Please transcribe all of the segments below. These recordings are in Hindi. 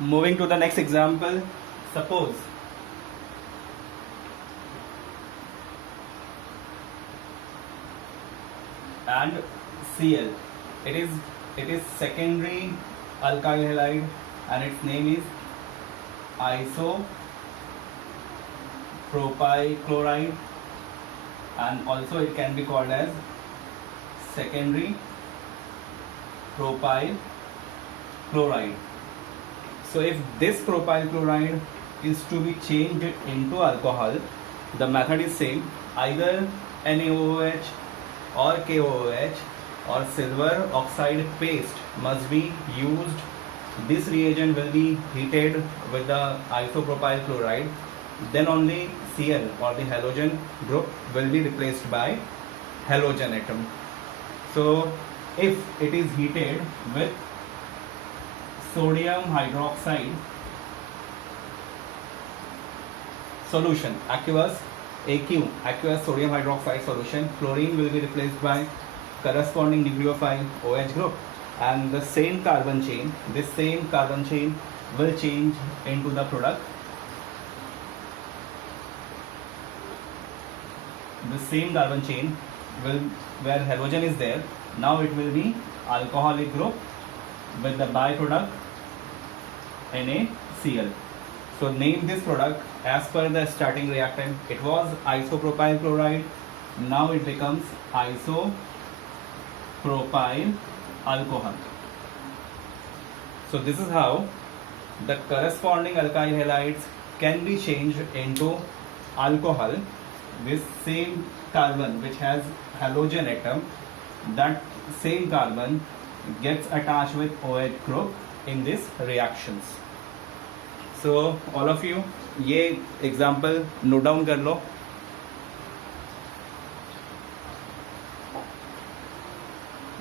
Moving to the next example, suppose and Cl. It is secondary alkyl halide and its name is isopropyl chloride, and also it can be called as secondary propyl chloride. So if this propyl chloride is to be changed into alcohol, the method is same. Either NaOH or KOOH or silver oxide paste must be used. This reagent will be heated with the isopropyl chloride. Then only Cl or the halogen group will be replaced by halogen atom. So if it is heated with sodium hydroxide solution, aqueous sodium hydroxide solution, chlorine will be replaced by corresponding nucleophile OH group, and the same carbon chain will change into the product. The same carbon chain will, where halogen is there, now it will be alcoholic group with the byproduct NaCl. So name this product as per the starting reactant. It was isopropyl chloride, now it becomes isopropyl alcohol. So this is how the corresponding alkyl halides can be changed into alcohol. This same carbon which has halogen atom, that same carbon gets attached with OH group in these reactions. So all of you ये example note down कर लो.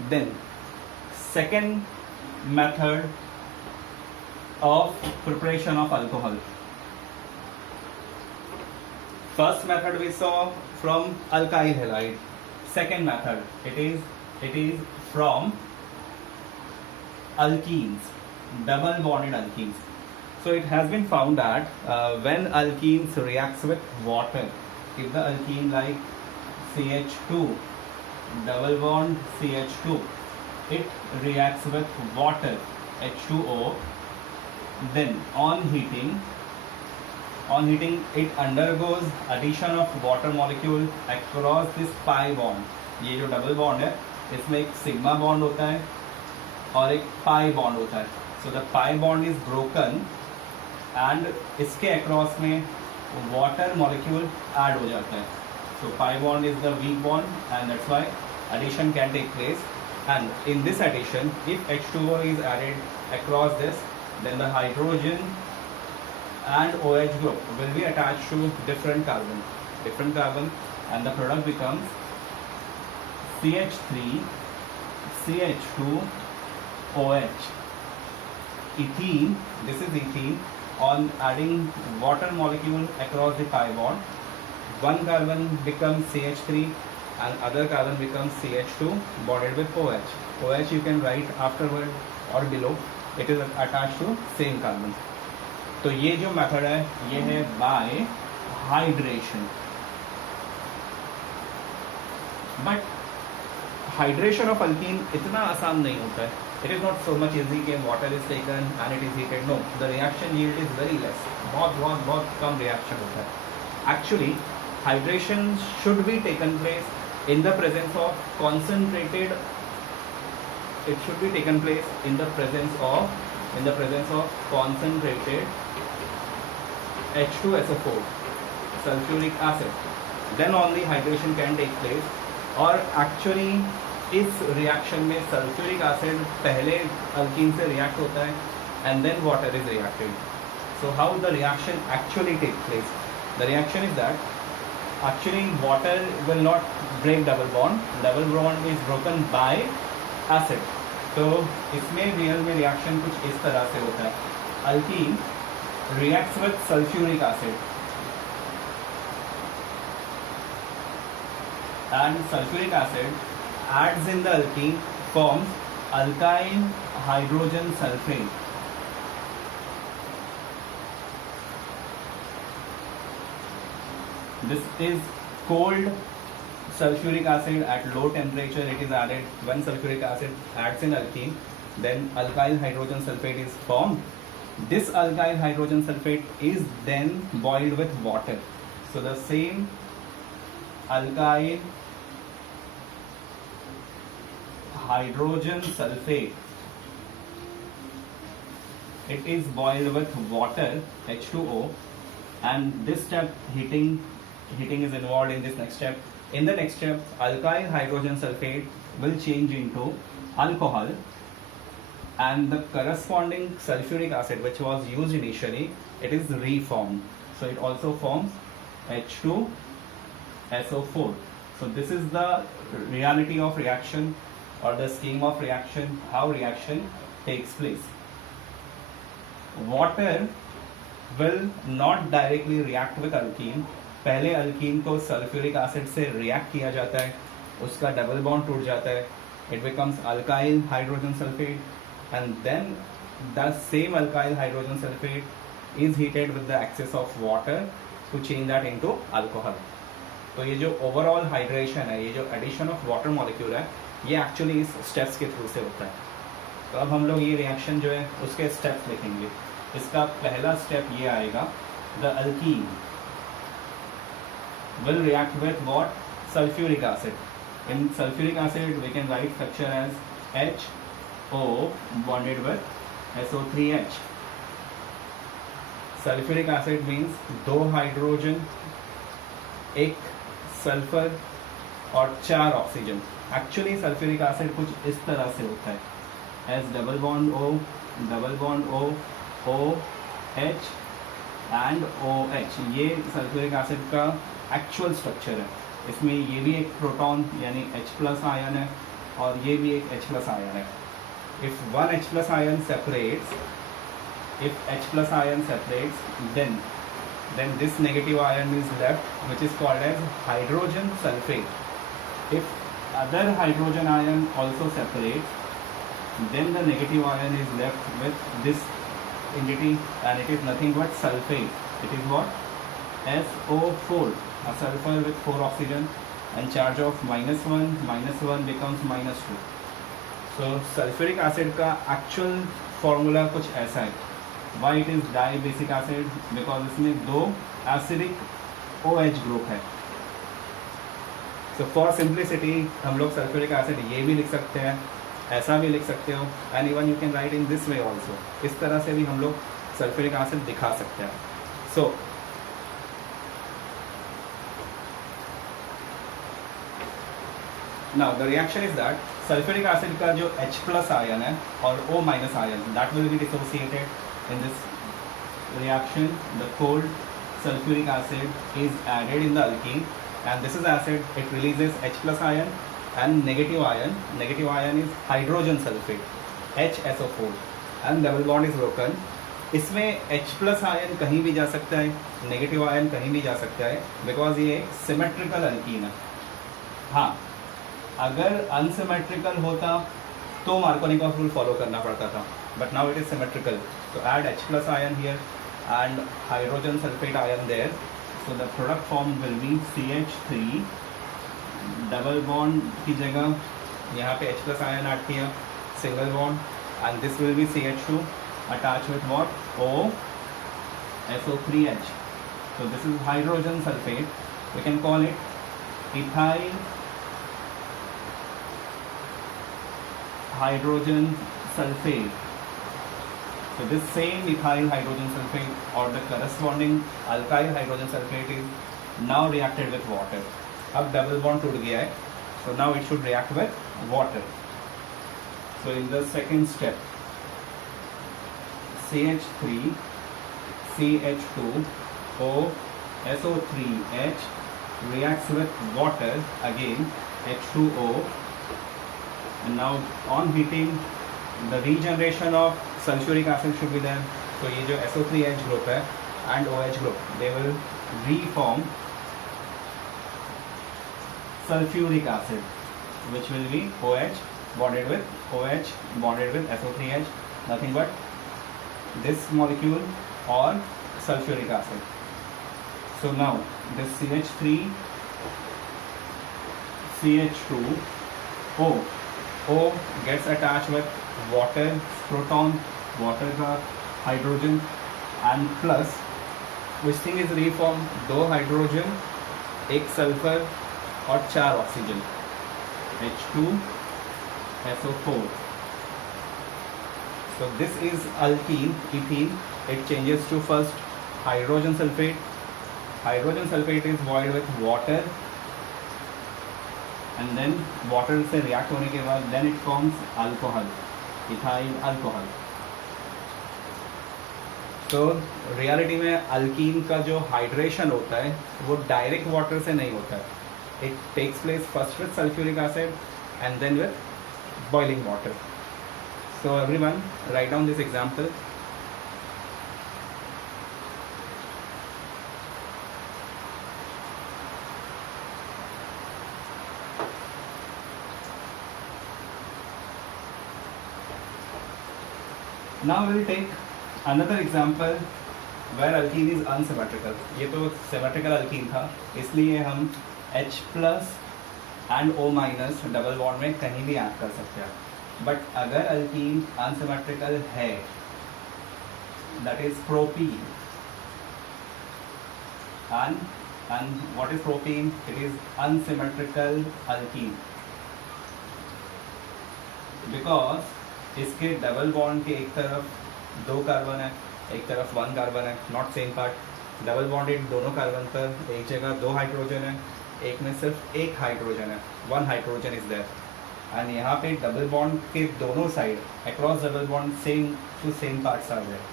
Then second method of preparation of alcohol. First method we saw from alkyl halide. Second method, it is from alkenes, double bonded alkenes. So it has been found that when alkenes reacts with water, if the alkene like CH2, double bond CH2, it reacts with water H2O, then on heating it undergoes addition of water molecule across this pi bond. ये जो डबल बॉन्ड है इसमें एक सिग्मा बॉन्ड होता है और एक पाई बॉन्ड होता है. So the pi bond is broken and इसके अक्रॉस में वाटर मॉलिक्यूल ऐड हो जाता है. So pi bond is the weak bond and that's why addition can take place, and in this addition if H2O is added across this, then the hydrogen and OH group will be attached to different carbon, and the product becomes CH3 CH2 OH. Ethene, this is ethene. On adding water molecule across the pi bond, one carbon becomes CH3 and other carbon becomes CH2 bonded with OH. OH you can write afterward or below, it is attached to same carbon. तो ये जो मेथड है ये है by hydration. But hydration of alkene इतना आसान नहीं होता है. It is not so much easy कि water is taken and it is heated. No, the reaction yield is very less. बहुत कम रिएक्शन होता है. Actually hydration should be taken place in the presence of concentrated, it should be taken place in the presence of concentrated H2SO4 sulfuric acid, then only hydration can take place. और actually इस reaction में sulfuric acid पहले alkene से react होता है and then water is reacted. So how the reaction actually takes place? The reaction is that actually water will not break double bond is broken by acid. तो इसमें रियल में रिएक्शन कुछ इस तरह से होता है. Alkyne reacts with sulfuric acid and sulfuric acid adds in the alkene, forms alkyl hydrogen sulfate. This is cold sulfuric acid at low temperature. It is added when sulfuric acid adds in alkene, then alkyl hydrogen sulfate is formed. This alkyl hydrogen sulfate is then boiled with water. So the same alkyl hydrogen sulfate, it is boiled with water, H2O, and this step heating is involved in this next step. In the next step, alkyl hydrogen sulfate will change into alcohol, and the corresponding sulfuric acid which was used initially, it is reformed. So it also forms H2SO4. So this is the reality of reaction, or the scheme of reaction, how reaction takes place. Water will not directly react with alkene. पहले अल्कीन को सल्फ्यूरिक एसिड से रिएक्ट किया जाता है, उसका डबल बॉन्ड टूट जाता है, it becomes alkyl hydrogen sulphate, and then the same alkyl hydrogen sulphate is heated with the excess of water to change that into alcohol. तो ये जो ओवरऑल हाइड्रेशन है, ये जो एडिशन ऑफ वाटर मॉलिक्यूल है, ये एक्चुअली इस स्टेप्स के थ्रू से होता है. तो अब हम लोग ये रिएक्शन जो है उसके स्टेप्स लिखेंगे. इसका पहला स्टेप ये आएगा, the alkyne will react with what? Sulfuric acid. In sulfuric acid we can write structure as HO bonded with SO3H. Sulfuric acid means 2 hydrogen, 1 sulphur और 4 ऑक्सीजन. एक्चुअली सल्फ्यूरिक एसिड कुछ इस तरह से होता है, S double bond O, OH and OH. ये सल्फ्यूरिक एसिड का एक्चुअल स्ट्रक्चर है. इसमें ये भी एक प्रोटॉन यानी H+ आयन है, और ये भी एक H+ आयन है. If one H+ ion separates, then this negative ion is left, which is called as hydrogen sulfate. If other hydrogen ion also separates, then the negative ion is left with this entity, and it is nothing but sulfate. It is what? SO4, a sulfur with 4 oxygen, and charge of -1 becomes -2. So sulfuric acid का actual formula कुछ ऐसा है. Why it is dibasic acid? Because इसमें 2 acidic OH group है. So for simplicity हम लोग sulfuric acid ये भी लिख सकते हैं, ऐसा भी लिख सकते हो, and even you can write in this way also. इस तरह से भी हम लोग sulfuric acid दिखा सकते हैं. So now the reaction is that sulfuric acid का जो H+ आयन है और O- ion, that will be dissociated in this reaction. The cold sulfuric acid is added in the alkene, and this is acid. It releases H+ ion and negative ion is hydrogen sulfate, HSO4, and double bond is broken. इसमें H+ आयन कहीं भी जा सकता है, नेगेटिव आयन कहीं भी जा सकता है, बिकॉज ये सिमेट्रिकल अल्कीन है. हाँ, अगर अनसिमेट्रिकल होता तो मार्कोनिकॉफ रूल फॉलो करना पड़ता था, but now it is symmetrical. So add H+ ion here and hydrogen sulfate ion there. So the product form will be CH3, double bond की जगह यहाँ पे H+ ion add किया, single bond, and this will be CH2 attached with what? O, SO3H. So this is hydrogen sulfate. We can call it ethyl hydrogen sulfate. So this same ethyl hydrogen sulfate or the corresponding alkyl hydrogen sulfate is now reacted with water. अब double bond टूट गया है, so now it should react with water. So in the second step, CH3, CH2, O, SO3H reacts with water again, H2O, and now on heating the regeneration of sulfuric acid should be there. So ये जो SO3H group है and OH group, they will reform sulfuric acid, which will be OH bonded with SO3H, nothing but this molecule or sulfuric acid. So now this CH3 CH2 O gets attached with water proton, water का hydrogen and plus which thing is reformed, 2 hydrogen, 1 sulphur और 4 oxygen, H2SO4. So this is alkene, ethene. It changes to first hydrogen sulfate. Hydrogen sulfate is boiled with water and then water से react होने के बाद then it forms alcohol, ethyl alcohol. तो रियलिटी में अल्कीन का जो हाइड्रेशन होता है वो डायरेक्ट वाटर से नहीं होता है. It takes place first with sulphuric acid and then with boiling water. So everyone write down this example. Now will take another example where alkene is unsymmetrical. ये तो symmetrical alkene था, इसलिए हम H plus and O minus double bond में कहीं भी ऐड कर सकते हैं. बट अगर alkene unsymmetrical है, that is propene, and what is propene? It is unsymmetrical alkene because इसके डबल बॉन्ड के एक तरफ 2 कार्बन है, एक तरफ 1 कार्बन है, not same part. Double bonded दोनों कार्बन पर एक जगह 2 हाइड्रोजन है, एक में सिर्फ 1 हाइड्रोजन है, 1 हाइड्रोजन इज देयर. एंड यहाँ पे डबल बॉन्ड के दोनों side across double bond same to same parts are there.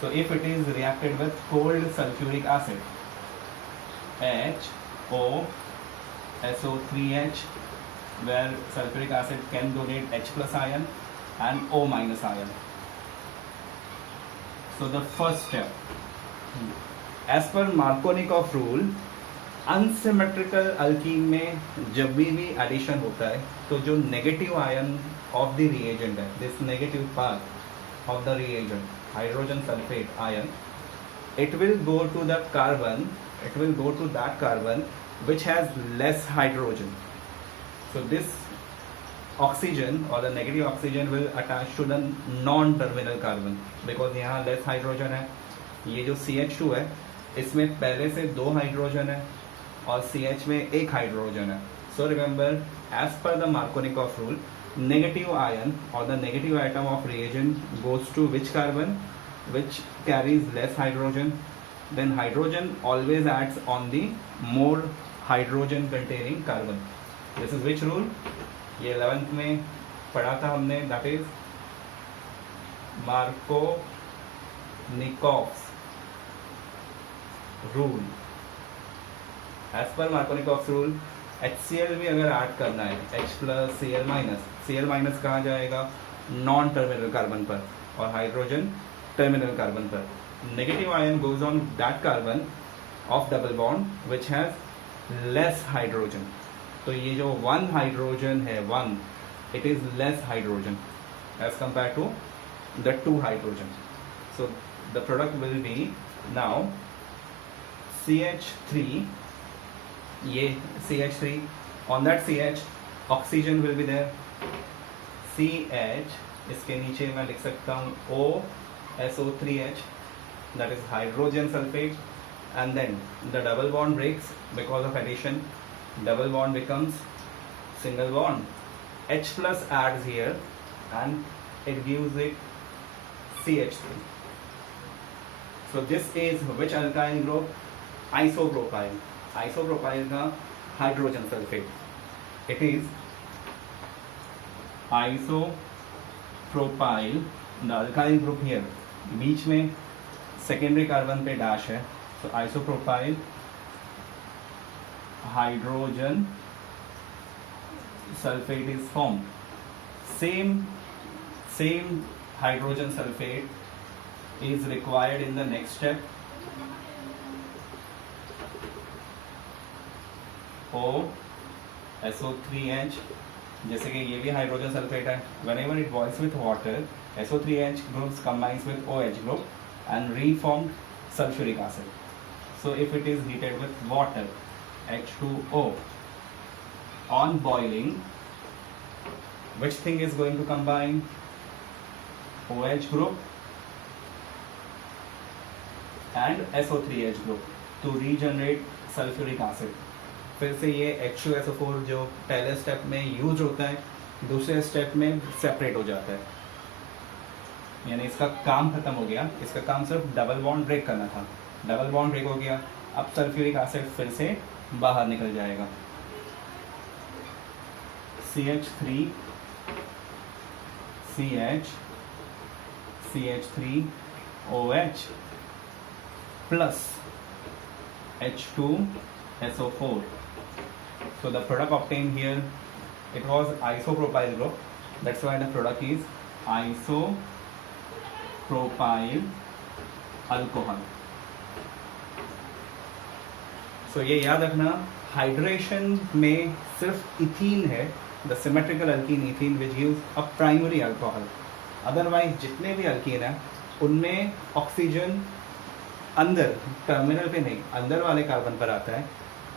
So if it is reacted with cold sulphuric acid, HOSO3H, where sulfuric acid can donate H plus ion and O minus ion. So the first step, as per Markovnikov rule, unsymmetrical alkene में जब भी addition होता है तो जो negative ion of the reagent है, this negative part of the reagent, hydrogen sulfate ion, it will go to the carbon, it will go to that carbon which has less hydrogen. So this oxygen or the negative oxygen will attach to the non-terminal carbon because यहाँ less hydrogen है. ये जो CH2 है इसमें पहले से 2 हाइड्रोजन है और CH में 1 हाइड्रोजन है. So remember, as per the Markovnikov rule, negative ion or the negative atom of reagent goes to which carbon? Which carries less hydrogen. Then hydrogen always acts on the more hydrogen containing carbon. This is which rule? ये 11th में पढ़ा था हमने, that is Markovnikov's rule. As per Markovnikov's rule, HCl भी अगर ऐड करना है, H plus Cl minus कहाँ जाएगा? नॉन टर्मिनल कार्बन पर और हाइड्रोजन टर्मिनल कार्बन पर. Negative ion goes on that carbon of double bond which has less hydrogen. तो ये जो 1 हाइड्रोजन है, 1, it is less hydrogen as compared to the 2 hydrogen. So the product will be now CH3, ये CH3, on that CH oxygen will be there, CH, इसके नीचे मैं लिख सकता हूँ OSO3H, that is hydrogen sulfate, and then the double bond breaks because of addition. Double bond becomes single bond. H plus adds here and it gives it CH3. So this is which alkyl group? Isopropyl. Isopropyl का hydrogen sulfate. It is isopropyl. The alkyl group here. बीच में secondary carbon पे dash है. So isopropyl hydrogen sulfate is formed. Same hydrogen sulfate is required in the next step. OSO3H, जैसे कि ये भी हाइड्रोजन सल्फेट है. Whenever it boils with water, SO3H groups combines with OH group and reformed sulfuric acid. So if it is heated with water, H2O, on boiling, which thing is going to combine? OH group and SO3H group to regenerate sulfuric acid. फिर से ये H2SO4 जो पहले स्टेप में यूज होता है, दूसरे स्टेप में सेपरेट हो जाता है, यानी इसका काम खत्म हो गया. इसका काम सिर्फ डबल बॉन्ड ब्रेक करना था. डबल बॉन्ड ब्रेक हो गया, अब सल्फ्यूरिक एसिड फिर से बाहर निकल जाएगा. CH3 CH CH3 OH plus H2SO4. So the product obtained here, it was isopropyl group. That's why the product is isopropyl alcohol. So ये याद रखना, हाइड्रेशन में सिर्फ इथीन है, the symmetrical alkyne ethene which gives a primary alcohol. Otherwise जितने भी अल्कीन हैं उनमें ऑक्सीजन अंदर टर्मिनल पे नहीं, अंदर वाले कार्बन पर आता है,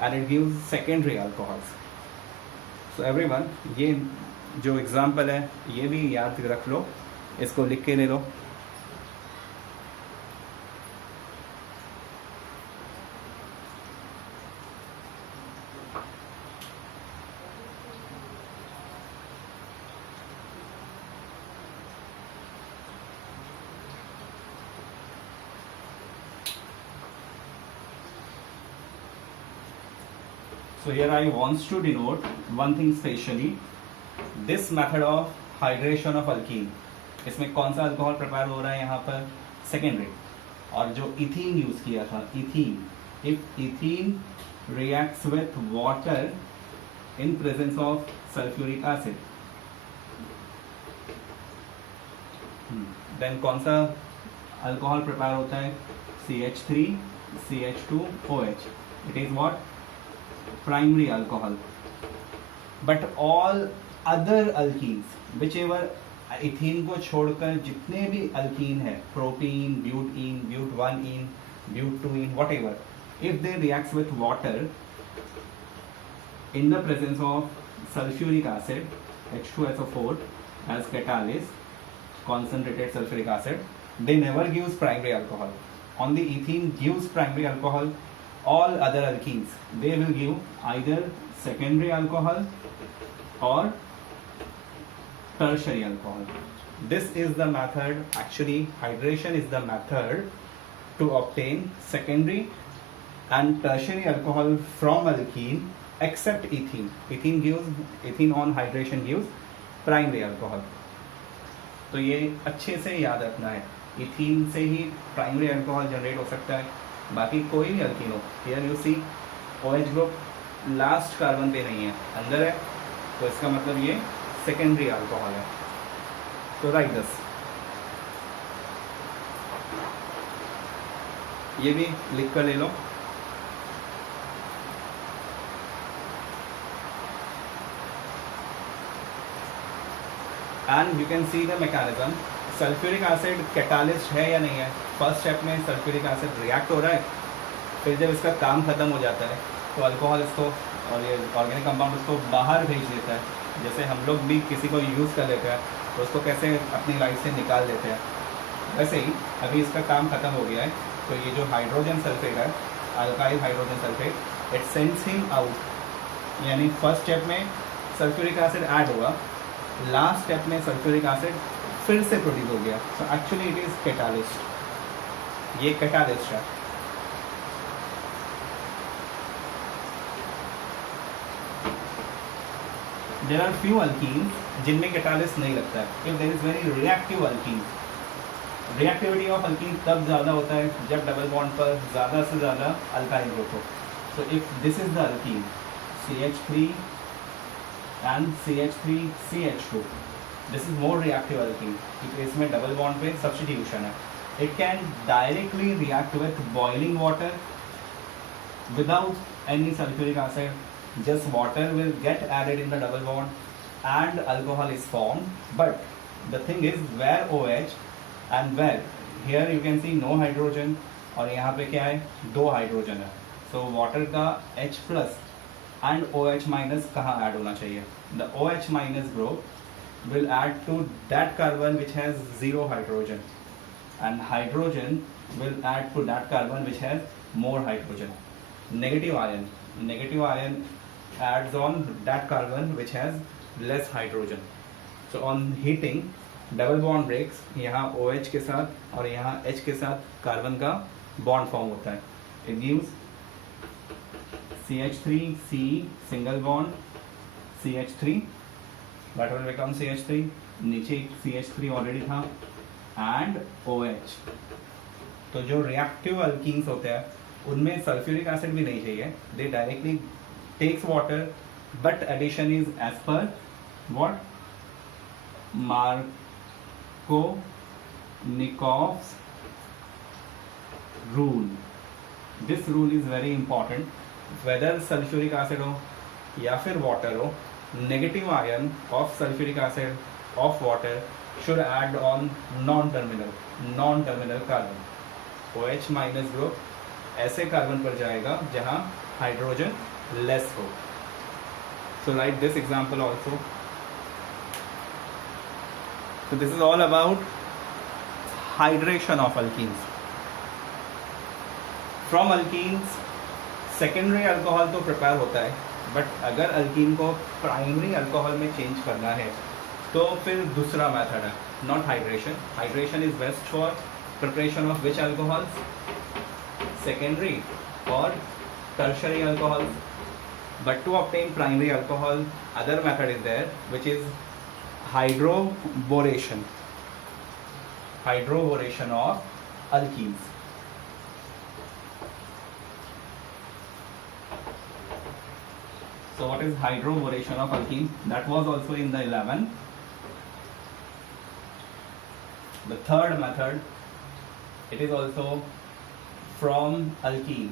and it gives secondary alcohols. So everyone, ये जो एग्जांपल है ये भी याद रख लो, इसको लिख के ले लो. So here I wants to denote one thing specially, this method of hydration of alkene. इसमें कौन सा अल्कोहल प्रिपेयर हो रहा है यहाँ पर? सेकेंडरी. और जो इथीन यूज किया था, ethene, if ethene reacts with water in presence of sulphuric acid, then कौन सा अल्कोहल प्रिपेयर होता है? CH3 CH2OH. It is what? Primary alcohol. But all other alkenes, which ever, ethene को छोड़कर जितने भी अल्कीन है, प्रोपीन, ब्यूटीन, ब्यूट1इन, ब्यूट2इन, what ever, if they reacts with water in the presence of sulfuric acid H2SO4 as catalyst, concentrated sulfuric acid, they never gives primary alcohol. Only ethene gives primary alcohol. All other alkenes, they will give either secondary alcohol or tertiary alcohol. This is the method, actually hydration is the method to obtain secondary and tertiary alcohol from alkene, except ethene. Ethene on hydration gives primary alcohol. तो ये अच्छे से याद रखना है, इथीन से ही प्राइमरी अल्कोहल जनरेट हो सकता है, बाकी कोई भी अल्कीन हो. Here you see OH group last carbon पे नहीं है, अंदर है, तो इसका मतलब ये सेकेंडरी अल्कोहल है. तो राइट दिस, ये भी लिख कर ले लो. And you can see the mechanism. Sulphuric acid catalyst है या नहीं है? फर्स्ट स्टेप में सल्फ्यूरिक एसिड रिएक्ट हो रहा है, फिर जब इसका काम खत्म हो जाता है तो अल्कोहल इसको और ये ऑर्गेनिक कंपाउंड उसको बाहर भेज देता है. जैसे हम लोग भी किसी को यूज़ कर लेते हैं तो उसको कैसे अपनी लाइफ से निकाल देते हैं, वैसे ही अभी इसका काम खत्म हो गया है, तो ये जो हाइड्रोजन सल्फेट है, alkyl hydrogen sulphate, it sends him out. यानी फर्स्ट स्टेप में सल्फ्यूरिक एसिड ऐड हुआ, लास्ट स्टेप में सल्फ्यूरिक एसिड फिर से प्रोड्यूस हो गया. So actually it is catalyst, ये कैटालिस्ट है. देयर आर फ्यू अल्कीन्स जिनमें कैटालिस्ट नहीं लगता है. If there is very reactive alkene, reactivity of alkene तब ज़्यादा होता है जब डबल बॉन्ड पर ज़्यादा से ज़्यादा अल्काइल ग्रुप हो. So if this is the alkyne CH3 and CH3 CH2, this is more reactive alkene, क्योंकि इसमें डबल बॉन्ड पे सब्स्टिट्यूशन है. It can directly react with boiling water without any sulphuric acid. just water will get added in the double bond and alcohol is formed. But the thing is, where OH and where, here you can see no hydrogen, और यहाँ पे क्या है, 2 हाइड्रोजन है। सो वाटर का H plus and OH minus कहाँ ऐड होना चाहिए? The OH minus group will add to that carbon which has 0 hydrogen and hydrogen will add to that carbon which has more hydrogen. Negative ion adds on that carbon which has less hydrogen. So on heating double bond breaks, यहाँ OH के साथ और यहाँ H के साथ कार्बन का बॉन्ड फॉर्म होता है. It gives CH3C single bond CH3 that will become CH3. नीचे CH3 ऑलरेडी था एंड OH. तो जो रिएक्टिव अल्कीन्स होते हैं उनमें सल्फ्यूरिक एसिड भी नहीं चाहिए, they directly takes water but addition is as per what Markovnikov's rule. This rule is very important. Whether sulphuric acid हो या फिर वाटर हो, negative ion of sulphuric acid of water should add on non-terminal carbon. OH minus group ऐसे कार्बन पर जाएगा जहां हाइड्रोजन लेस हो. So write this example also. So this is all about hydration of alkenes. From alkenes secondary alcohol तो प्रिपेयर होता है, बट अगर अल्कीन को प्राइमरी अल्कोहल में चेंज करना है तो फिर दूसरा मेथड है, not hydration. Hydration is best for preparation of which alcohols, secondary और tertiary alcohols. But to obtain primary alcohol other method is there which is hydroboration of alkenes. So what is hydroboration of alkene? That was also in the 11. The third method, it is also from alkene,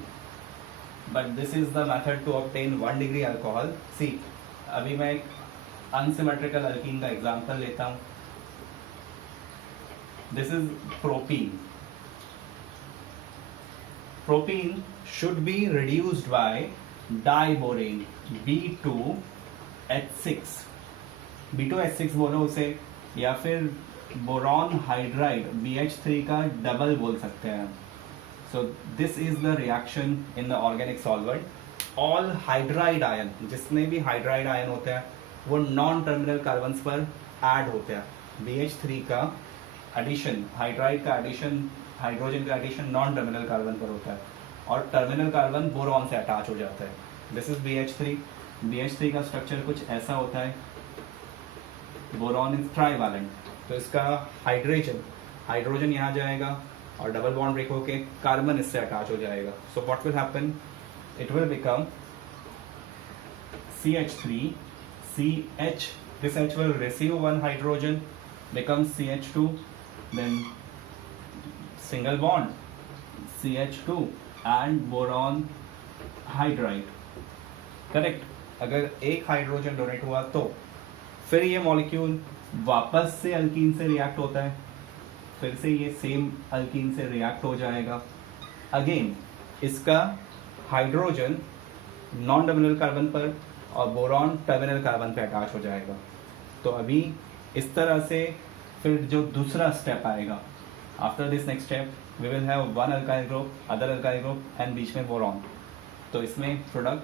but this is the method to obtain 1 degree alcohol. See, अभी मैं एक unsymmetrical alkene का example लेता हूँ. This is propene. Propene should be reduced by diborane B2H6. B2H6 बोलो उसे, या फिर बोरॉन हाइड्राइड BH3 का डबल बोल सकते हैं. So this is the reaction in the organic solvent. All hydride ion, जितने भी हाइड्राइड आयन होते हैं वो नॉन टर्मिनल कार्बन्स पर ऐड होते हैं. BH3 का एडिशन, हाइड्राइड का एडिशन, हाइड्रोजन का एडिशन नॉन टर्मिनल कार्बन पर होता है और टर्मिनल कार्बन बोरॉन से अटैच हो जाता है. This is BH3. BH3 का स्ट्रक्चर कुछ ऐसा होता है. बोरॉन इज ट्राइवैलेंट, तो इसका हाइड्रोजन यहाँ जाएगा और डबल बॉन्ड ब्रेक होके कार्बन इससे अटैच हो जाएगा. So what will happen, it will become CH3 CH. This H will receive 1 hydrogen, becomes CH2, then single bond CH2 and boron hydride. Correct. अगर एक हाइड्रोजन डोनेट हुआ तो फिर ये मॉलिक्यूल वापस से अल्कीन से रिएक्ट होता है, फिर से ये सेम अल्कीन से रिएक्ट हो जाएगा. अगेन इसका हाइड्रोजन नॉन टर्मिनल कार्बन पर और बोरॉन टर्मिनल कार्बन पे अटैच हो जाएगा. तो अभी इस तरह से फिर जो दूसरा स्टेप आएगा, after this next step we will have 1 alkyl group, other alkyl group and बीच में बोरॉन. तो इसमें product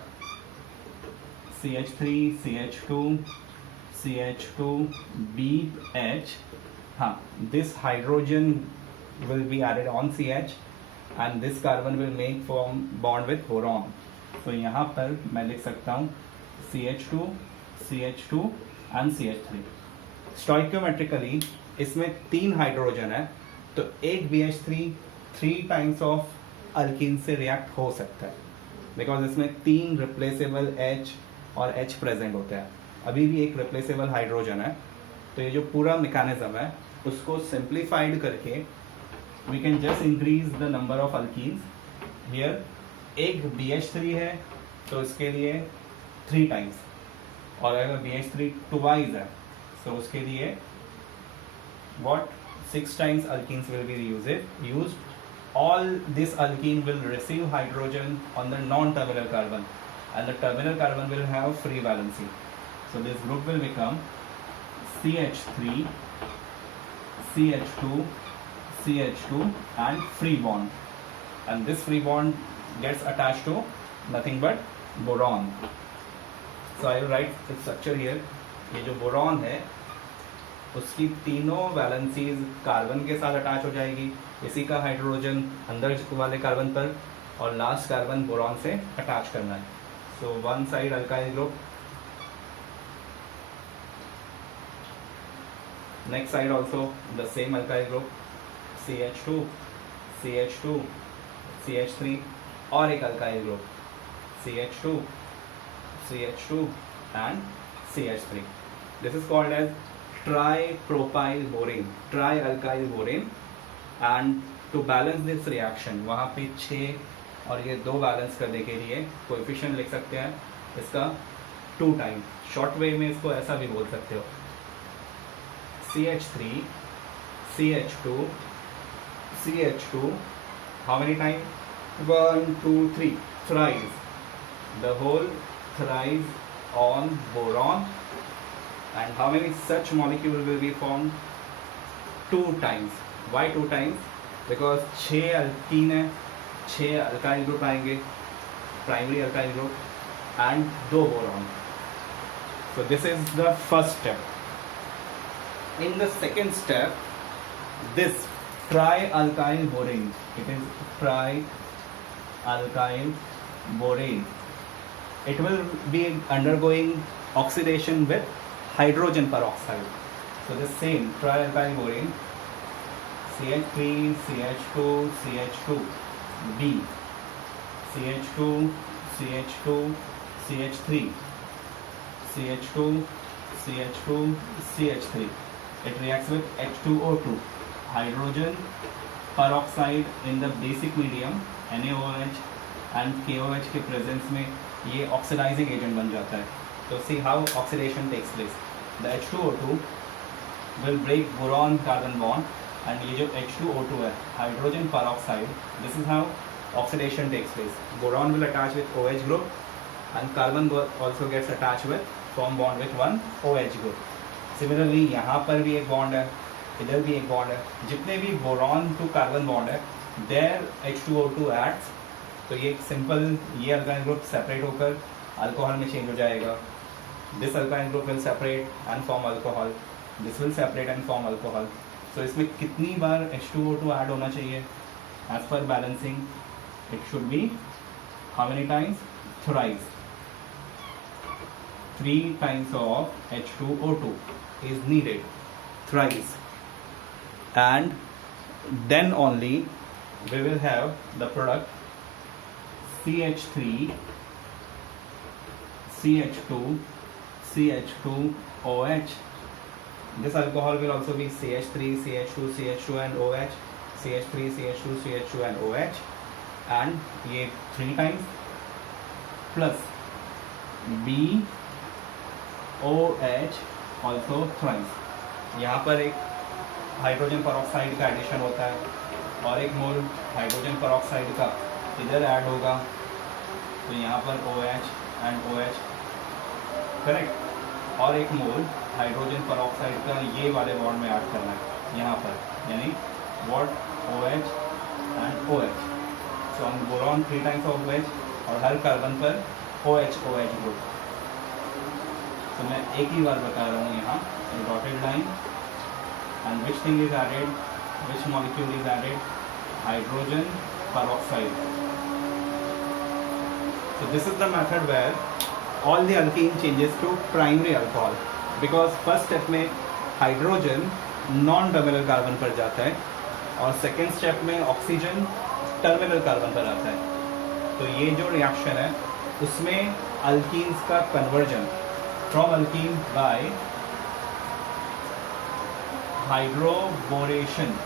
CH3 CH2 CH2 BH. हाँ, this hydrogen will be added on CH and this carbon will make form bond with boron. So यहाँ पर मैं लिख सकता हूँ CH2 CH2 and CH3. Stoichiometrically इसमें 3 हाइड्रोजन है, तो एक BH3 3 टाइम्स ऑफ अल्कीन से रिएक्ट हो सकता है, बिकॉज इसमें 3 रिप्लेसेबल H और H प्रेजेंट होते हैं. अभी भी एक रिप्लेसेबल हाइड्रोजन है. तो ये जो पूरा मैकेनिज्म है उसको सिंप्लीफाइड करके we can just increase the number of alkenes. Here एक BH3 है तो इसके लिए 3 टाइम्स, और अगर BH3 ट्वाइस है तो उसके लिए what 6 times alkenes will be used all this alkene will receive hydrogen on the non-terminal carbon, and the terminal carbon will have free valency. So this group will become CH3, CH2, CH2 and free bond, and this free bond gets attached to nothing but boron. So I will write the structure here. ये जो बोरॉन है उसकी तीनों वैलेंसीज कार्बन के साथ अटैच हो जाएगी, इसी का हाइड्रोजन अंदर वाले कार्बन पर और लास्ट कार्बन बोरॉन से अटैच करना है. So one side alkyl group, next side also the same alkyl group CH2, CH2, CH3 और एक alkyl group CH2, CH2 and CH3. This is called as tripropyl borane, trialkyl borane. And to balance this reaction, वहाँ पे 6 और ये 2 बैलेंस करने के लिए कोएफिशिएंट लिख सकते हैं इसका 2 टाइम. शॉर्ट वे में इसको ऐसा भी बोल सकते हो CH3, CH2, CH2. How many times? 1, 2, 3. Thrice. The whole thrice on boron. And how many such molecule will be formed? 2 times. Why 2 times? Because 6 alkene है, 6 alkyl group आएंगे, primary alkyl group and 2 boron. So this is the first step. In the second step, this trialkyl borane, it is trialkyl borane. It will be undergoing oxidation with hydrogen peroxide. So the same trialkyl borane, CH3, CH2, CH2, B, CH2, CH2, CH3, CH2, CH2, CH3. It reacts with H2O2, hydrogen peroxide in the basic medium NaOH and KOH के presence में ये oxidizing agent बन जाता है. So see how oxidation takes place. The H2O2 will break boron carbon bond, and ये जो H2O2 है, hydrogen peroxide, this is how oxidation takes place. Boron will attach with OH group, and carbon also gets attached with form bond with one OH group. Similarly, यहाँ पर भी एक bond है, इधर भी एक bond है. जितने भी boron to carbon bond है, there H2O2 adds. तो ये सिंपल ये अल्काइल ग्रुप सेपरेट होकर अल्कोहल में चेंज हो जाएगा. This alkyl group will separate and form alcohol, this will separate and form alcohol. So इसमें कितनी बार H2O2 ऐड होना चाहिए? As per balancing it should be how many times? Thrice. 3 times of H2O2 is needed, thrice, and then only we will have the product CH3, CH2, CH2, OH. This alcohol will also be CH3, CH2, CH2 and OH, CH3, CH2, CH2 and OH, and ये 3 times plus B, OH also thrice. यहाँ पर एक हाइड्रोजन पेरोक्साइड का एडिशन होता है और एक मोल हाइड्रोजन पेरोक्साइड का इधर ऐड होगा, तो यहाँ पर OH एंड OH करेक्ट, और एक मोल हाइड्रोजन पेरोक्साइड का ये वाले बॉन्ड में ऐड करना है यहाँ पर, यानी what OH and OH. So on boron 3 times of OH और हर कार्बन पर OH ग्रुप. तो मैं एक ही बार बता रहा हूँ यहाँ dotted line. And which thing is added, which molecule is added? Hydrogen peroxide. So this is the method where all the alkene changes to primary alcohol, because first step में हाइड्रोजन नॉन टर्मिनल कार्बन पर जाता है और सेकेंड स्टेप में ऑक्सीजन टर्मिनल कार्बन पर आता है. तो ये जो रिएक्शन है उसमें अल्कीन्स का conversion from alkene by hydroboration.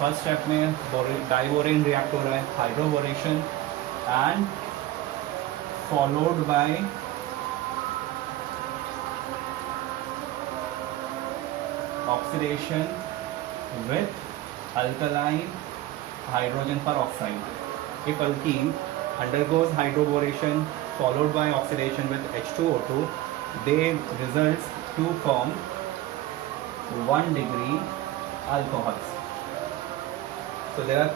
First step में डाइबोरेन रिएक्ट हो रहा है, hydroboration, and followed by oxidation with alkaline hydrogen peroxide. If alkene undergoes hydroboration followed by oxidation with H2O2, they results to form 1-degree alcohols. So there are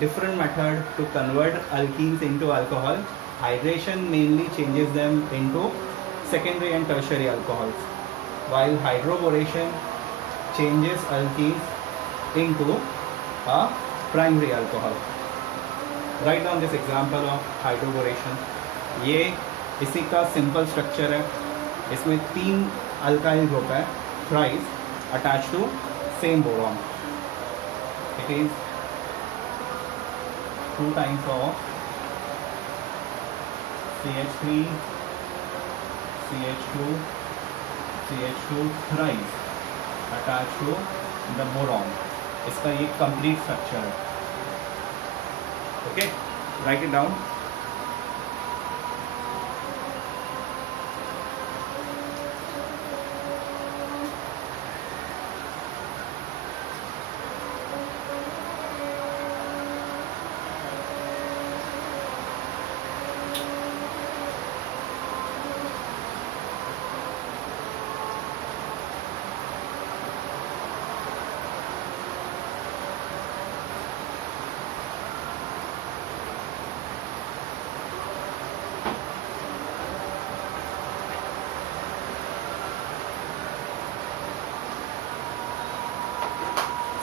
different methods to convert alkenes into alcohol. Hydration mainly changes them into secondary and tertiary alcohols, while hydroboration changes alkenes into a primary alcohol. Write down this example of hydroboration. ये इसी का सिंपल स्ट्रक्चर है. इसमें 3 अल्काइल ग्रुप है, thrice attached to same boron. It is 2 times of CH3 CH2 CH2 thrice attached to the boron. इसका ये कंप्लीट स्ट्रक्चर है. Okay, right it down.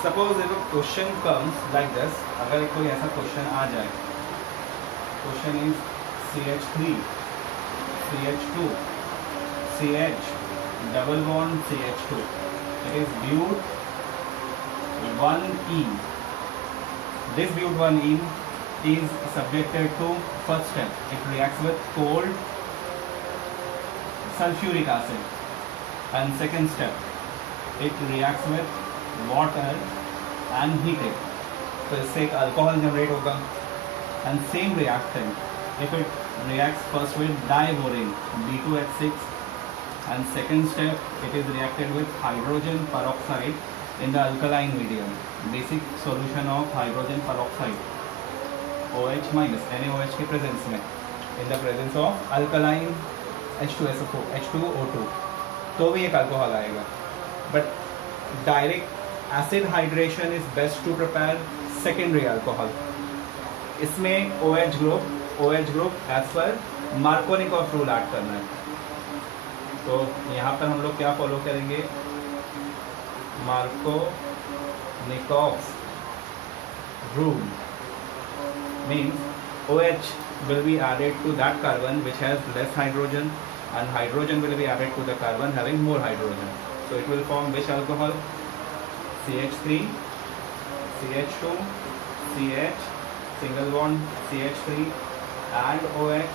Suppose if a question comes like this, अगर कोई ऐसा क्वेश्चन आ जाए, question is CH3 CH2 CH double bond CH2. It is but 1-ene. This but 1-ene is subjected to first step. It reacts with cold sulfuric acid, and second step it reacts with water and heat it. तो इससे एक अल्कोहल जनरेट होगा. And same reactant if it reacts first with diborane B2H6, and second step it is reacted with hydrogen peroxide in the alkaline medium. Basic solution of hydrogen peroxide OH minus NaOH के presence में, in the presence of alkaline H2O2, तो भी एक अल्कोहल आएगा. But direct acid hydration is best to prepare secondary alcohol. इसमें OH group as per Markovnikov rule add करना है. तो यहाँ पर हम लोग क्या फॉलो करेंगे? Markovnikov's rule means OH will be added to that carbon which has less hydrogen, and hydrogen will be added to the carbon having more hydrogen. So it will form which alcohol? CH3 CH2 CH single bond CH3 and OH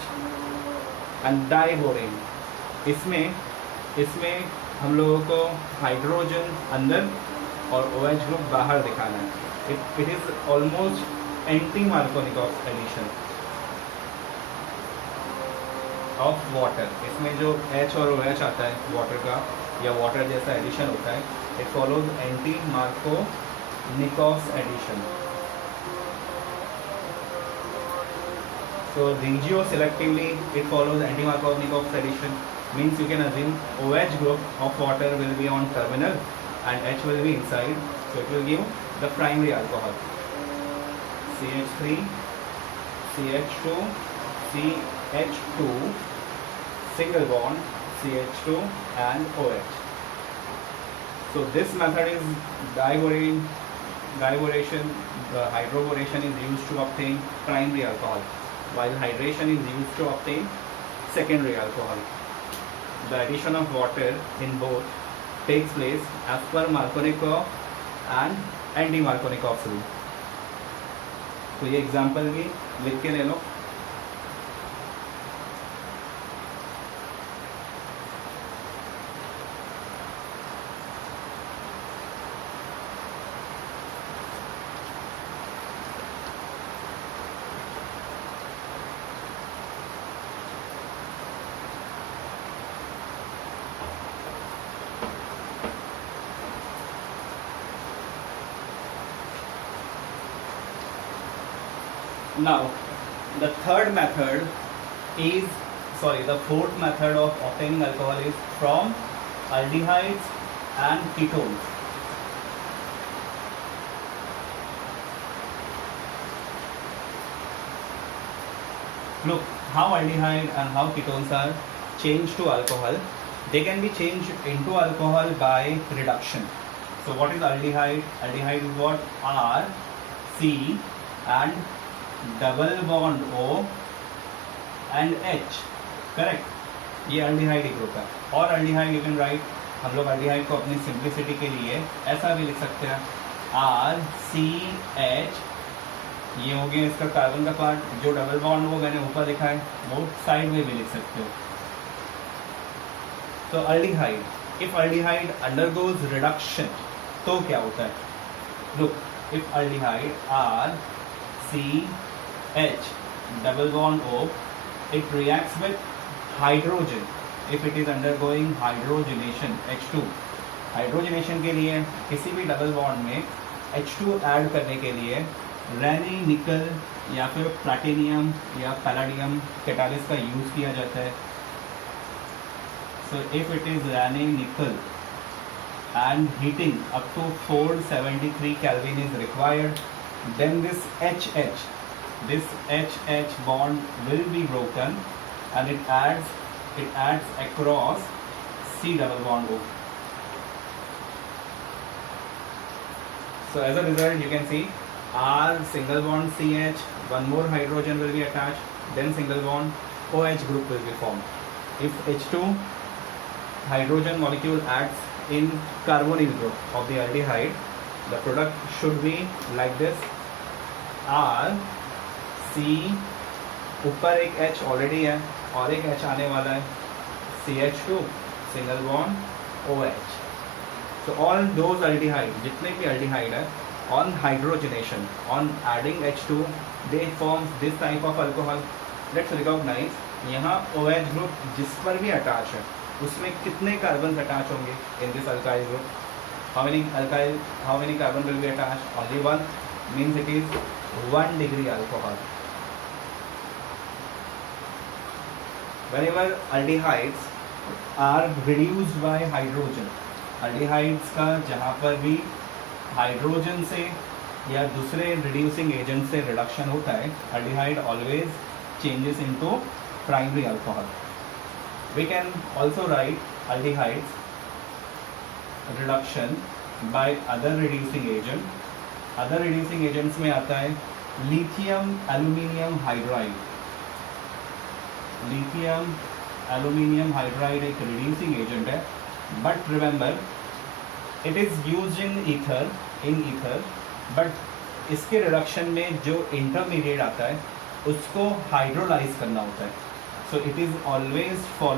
and diborane. इसमें हम लोगों को हाइड्रोजन अंदर और OH ग्रुप बाहर दिखाना है. It is almost anti Markovnikov addition of water. इसमें जो H और OH आता है वाटर का, या वाटर जैसा एडिशन होता है, it follows anti-Markovnikov's addition. So regioselectively it follows anti-Markovnikov's addition, means you can assume OH group of water will be on terminal and H will be inside, so it will give the primary alcohol CH3 CH2 CH2 single bond CH2 and OH. So this method is diboration. The hydroboration is used to obtain primary alcohol, while hydration is used to obtain secondary alcohol. The addition of water in both takes place as per Markovnikov and anti-Markovnikov's rule. तो ये एग्जाम्पल भी लिख के ले लो. Now, the fourth method of obtaining alcohol is from aldehydes and ketones. Look how aldehyde and how ketones are changed to alcohol. They can be changed into alcohol by reduction. So what is aldehyde? Aldehyde is what? R, C and double bond O and H. Correct? ये aldehyde एक ग्रुप है. और aldehyde you can write, हम लोग aldehyde को अपनी simplicity के लिए ऐसा भी लिख सकते हैं, R, C, H. ये हो गया इसका कार्बन का पार्ट. जो डबल बॉन्ड वो मैंने ऊपर लिखा है वो साइड में भी लिख सकते हो. तो aldehyde, if aldehyde undergoes reduction, तो क्या होता है? Look, if aldehyde R, C, H, double bond O, it reacts with hydrogen. If it is undergoing hydrogenation, H2. Hydrogenation के लिए किसी भी डबल बॉन्ड में H2 ऐड करने के लिए रैनी निकल या फिर प्लैटिनियम या पैलाडियम कैटालिस्ट का यूज किया जाता है. So if it is Raney nickel and heating up to 473 Kelvin is required, then this HH bond will be broken and it adds across C double bond O. So as a result you can see R single bond CH, one more hydrogen will be attached, then single bond OH group will be formed. If H2 hydrogen molecule acts in carbonyl group of the aldehyde, the product should be like this. R, C, ऊपर एक H ऑलरेडी है और एक H आने वाला है, CH2, single bond, OH. So all those aldehyde, जितने भी aldehyde है, on hydrogenation, on adding H2, they form this type of alcohol. Let's recognize यहाँ OH group जिस पर भी अटैच है उसमें कितने कार्बन अटैच होंगे in this alkyl group? How many carbon will be attached? Only one. Means it is 1 degree alcohol. Whenever aldehydes are reduced by hydrogen, aldehydes का जहाँ पर भी हाइड्रोजन से या दूसरे reducing agent से reduction होता है, aldehyde always changes into primary alcohol. We can also write aldehydes reduction by other reducing agent. Other reducing agents में आता है lithium aluminium hydride. Lithium aluminium hydride एक reducing agent है, but remember it is used in ether, but इसके reduction में जो intermediate आता है उसको hydrolyze करना होता है. So it is always